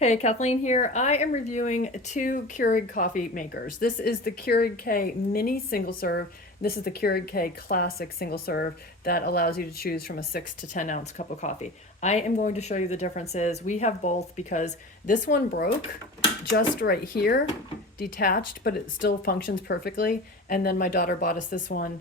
Hey, Kathleen here. I am reviewing two Keurig coffee makers. This is the Keurig K-Mini single serve. This is the Keurig K-Classic single serve that allows you to choose from a 6 to 10 ounce cup of coffee. I am going to show you the differences. We have both because this one broke just right here, detached, but it still functions perfectly. And then my daughter bought us this one.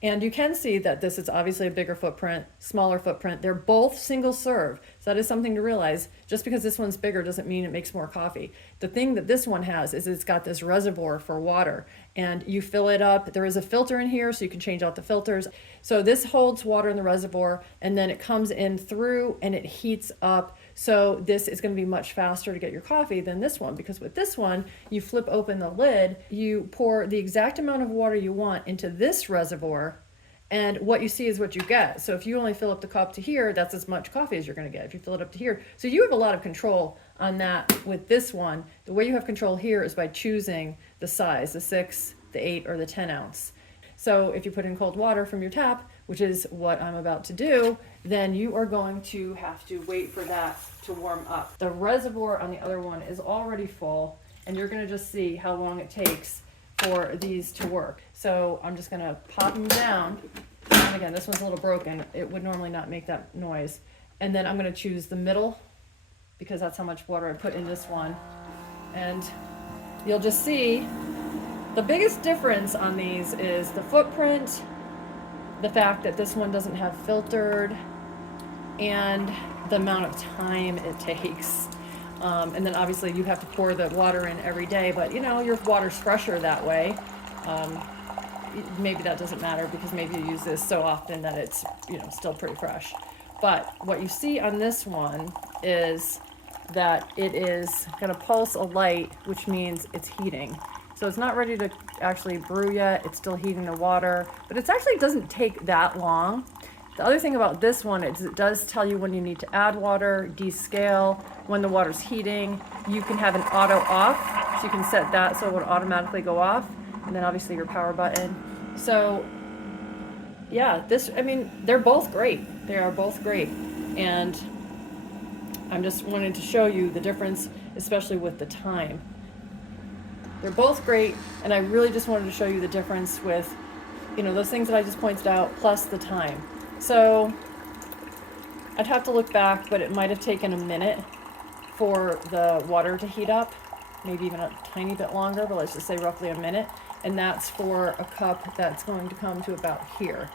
And you can see that this is obviously a bigger footprint, smaller footprint. They're both single serve. So that is something to realize. Just because this one's bigger doesn't mean it makes more coffee. The thing that this one has is it's got this reservoir for water and you fill it up. There is a filter in here so you can change out the filters. So this holds water in the reservoir and then it comes in through and it heats up. So this is going to be much faster to get your coffee than this one, because with this one, you flip open the lid, you pour the exact amount of water you want into this reservoir, and what you see is what you get. So if you only fill up the cup to here, that's as much coffee as you're going to get if you fill it up to here. So you have a lot of control on that with this one. The way you have control here is by choosing the size, the 6, the 8, or the 10 ounce. So if you put in cold water from your tap, which is what I'm about to do, then you are going to have to wait for that to warm up. The reservoir on the other one is already full, and you're going to just see how long it takes for these to work. So I'm just going to pop them down. And again, this one's a little broken. It would normally not make that noise. And then I'm going to choose the middle because that's how much water I put in this one. And you'll just see the biggest difference on these is the footprint, the fact that this one doesn't have filtered, and the amount of time it takes. And then obviously you have to pour the water in every day, but you know, your water's fresher that way. Maybe that doesn't matter because maybe you use this so often that it's, you know, still pretty fresh. But what you see on this one is that it is going to pulse a light, which means it's heating. So it's not ready to actually brew yet. It's still heating the water, but it actually doesn't take that long. The other thing about this one is it does tell you when you need to add water, descale, when the water's heating. You can have an auto off, so you can set that so it would automatically go off, and then obviously your power button. So yeah, I mean, they're both great. They are both great. And I'm just wanting to show you the difference, especially with the time. They're both great, and I really just wanted to show you the difference with, you know, those things that I just pointed out, plus the time. So I'd have to look back, but it might have taken a minute for the water to heat up, maybe even a tiny bit longer, but let's just say roughly a minute. And that's for a cup that's going to come to about here.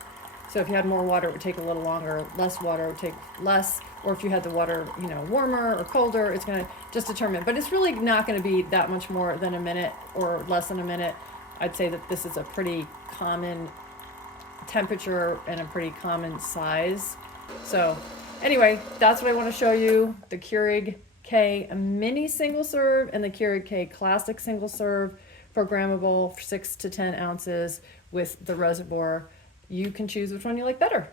So if you had more water, it would take a little longer. Less water would take less. Or if you had the water, you know, warmer or colder, it's going to just determine. But it's really not going to be that much more than a minute or less than a minute. I'd say that this is a pretty common temperature and a pretty common size. So anyway, that's what I want to show you. The Keurig K-Mini single serve and the Keurig K-Classic single serve, programmable for 6 to 10 ounces with the reservoir. You can choose which one you like better.